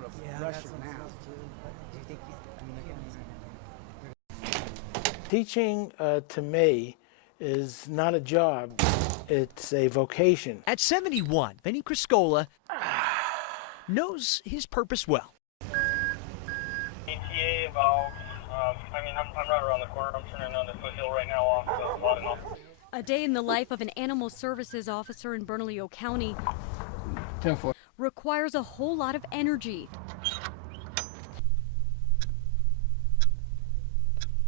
sort of rushes now. Do you think Teaching to me is not a job, it's a vocation. At 71, Benny Criscola knows his purpose well. ETA about, I'm right around the corner. I'm turning on the foothill right now off the bottom off. A day in the life of an animal services officer in Bernalillo County 10-4. requires a whole lot of energy.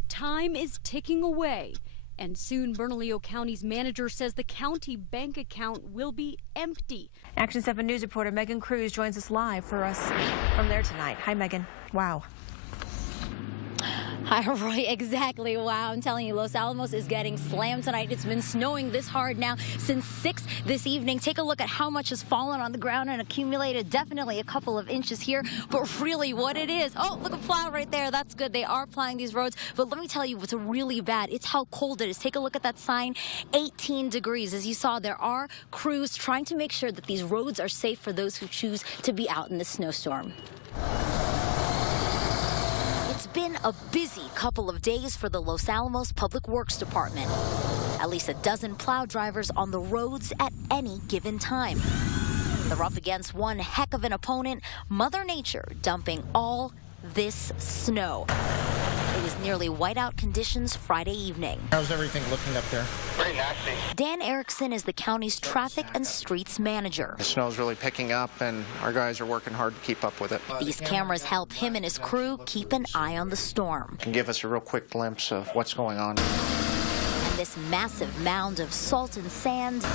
Time is ticking away, and soon Bernalillo County's manager says the county bank account will be empty. Action 7 News reporter Megan Cruz joins us live for us from there tonight. Hi, Megan. Wow. Hi, Roy. Exactly. Wow. I'm telling you, Los Alamos is getting slammed tonight. It's been snowing this hard now since 6 this evening. Take a look at how much has fallen on the ground and accumulated. Definitely a couple of inches here, but really what it is. Oh, look, a plow right there. That's good. They are plowing these roads. But let me tell you what's really bad. It's how cold it is. Take a look at that sign. 18 degrees. As you saw, there are crews trying to make sure that these roads are safe for those who choose to be out in the snowstorm. It's been a busy couple of days for the Los Alamos Public Works Department. At least a dozen plow drivers on the roads at any given time. They're up against one heck of an opponent, Mother Nature, dumping all this snow. It was nearly whiteout conditions Friday evening. How's everything looking up there? Pretty nasty. Dan Erickson is the county's traffic and streets manager. The snow's really picking up, and our guys are working hard to keep up with it. These cameras help him and his crew keep an eye on the storm. Can give us a real quick glimpse of what's going on. And this massive mound of salt and sand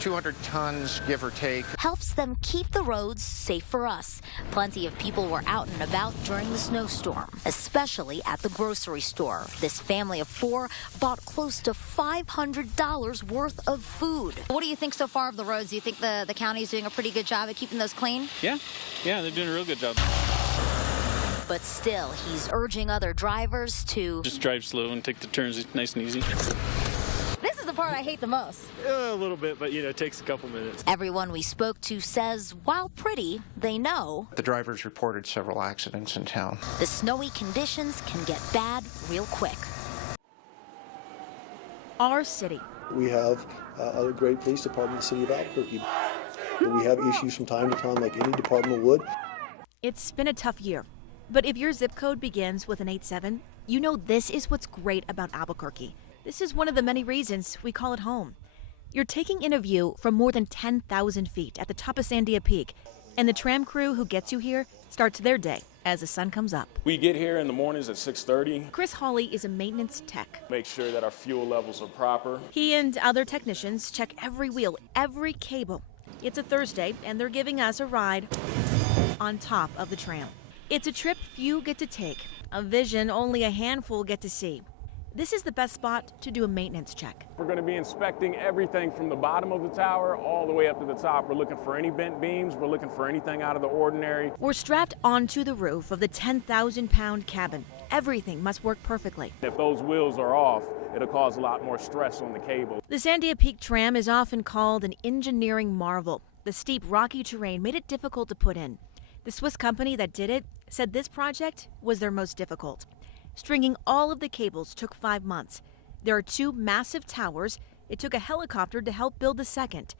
200 tons, give or take. helps them keep the roads safe for us. Plenty of people were out and about during the snowstorm, especially at the grocery store. This family of 4 bought close to $500 worth of food. What do you think so far of the roads? Do you think the county is doing a pretty good job at keeping those clean? Yeah, they're doing a real good job. But still, he's urging other drivers to Just drive slow and take the turns nice and easy. This is the part I hate the most. A little bit, but it takes a couple minutes. Everyone we spoke to says, while pretty, they know The drivers reported several accidents in town. the snowy conditions can get bad real quick. Our city. We have a great police department in the city of Albuquerque. We have issues from time to time like any department would. It's been a tough year. But if your zip code begins with an 87, you know this is what's great about Albuquerque. This is one of the many reasons we call it home. You're taking in a view from more than 10,000 feet at the top of Sandia Peak, and the tram crew who gets you here starts their day as the sun comes up. We get here in the mornings at 6:30. Chris Hawley is a maintenance tech. Make sure that our fuel levels are proper. He and other technicians check every wheel, every cable. It's a Thursday, and they're giving us a ride on top of the tram. It's a trip few get to take, a vision only a handful get to see. This is the best spot to do a maintenance check. We're going to be inspecting everything from the bottom of the tower all the way up to the top. We're looking for any bent beams. We're looking for anything out of the ordinary. We're strapped onto the roof of the 10,000-pound cabin. Everything must work perfectly. If those wheels are off, it'll cause a lot more stress on the cable. The Sandia Peak tram is often called an engineering marvel. The steep, rocky terrain made it difficult to put in. The Swiss company that did it said this project was their most difficult. Stringing all of the cables took 5 months. There are 2 massive towers. It took a helicopter to help build the second.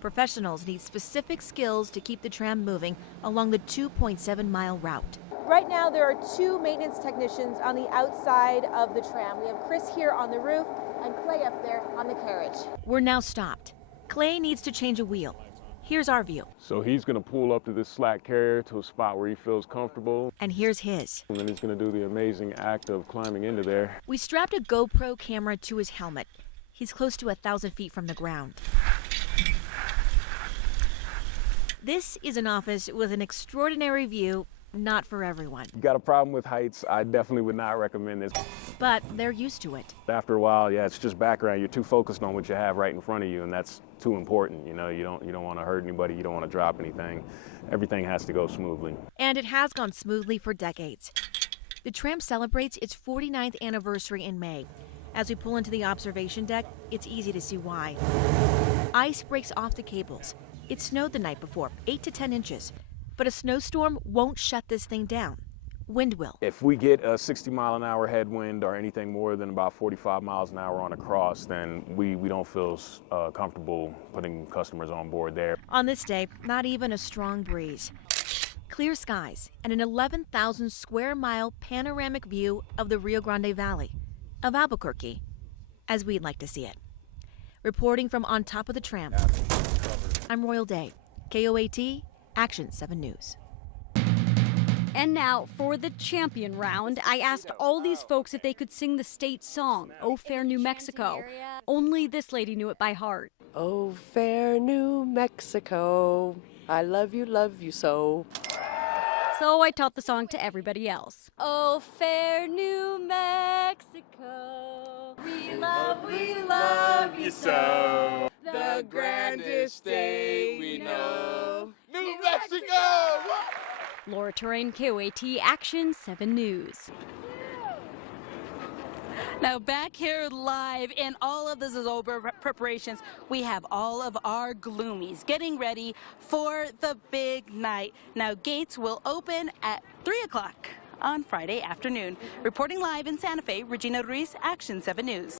Professionals need specific skills to keep the tram moving along the 2.7-mile route. Right now, there are 2 maintenance technicians on the outside of the tram. We have Chris here on the roof and Clay up there on the carriage. We're now stopped. Clay needs to change a wheel. Here's our view. So he's going to pull up to this slack carrier to a spot where he feels comfortable. And here's his. And then he's going to do the amazing act of climbing into there. We strapped a GoPro camera to his helmet. He's close to 1,000 feet from the ground. This is an office with an extraordinary view, not for everyone. You got a problem with heights, I definitely would not recommend this. But they're used to it. After a while, it's just background. You're too focused on what you have right in front of you, and that's too important. You don't want to hurt anybody. You don't want to drop anything. Everything has to go smoothly. And it has gone smoothly for decades. The tram celebrates its 49th anniversary in May. As we pull into the observation deck, it's easy to see why. Ice breaks off the cables. It snowed the night before, 8 to 10 inches. But a snowstorm won't shut this thing down. Wind will. If we get a 60-mile-an-hour headwind or anything more than about 45 miles an hour on a cross, then we don't feel comfortable putting customers on board there. On this day, not even a strong breeze. Clear skies and an 11,000 square mile panoramic view of the Rio Grande Valley, of Albuquerque, as we'd like to see it. Reporting from on top of the tram, I'm Royal Day, KOAT, Action 7 News. And now, for the champion round, I asked all these folks if they could sing the state song, Oh Fair New Mexico. Only this lady knew it by heart. Oh fair New Mexico, I love you so. So I taught the song to everybody else. Oh, fair New Mexico, we love you so. The grandest state we know, New Mexico! Laura Terrain, KOAT, Action 7 News. Now back here live in all of the Zozoba preparations, we have all of our gloomies getting ready for the big night. Now gates will open at 3 o'clock on Friday afternoon. Reporting live in Santa Fe, Regina Ruiz, Action 7 News.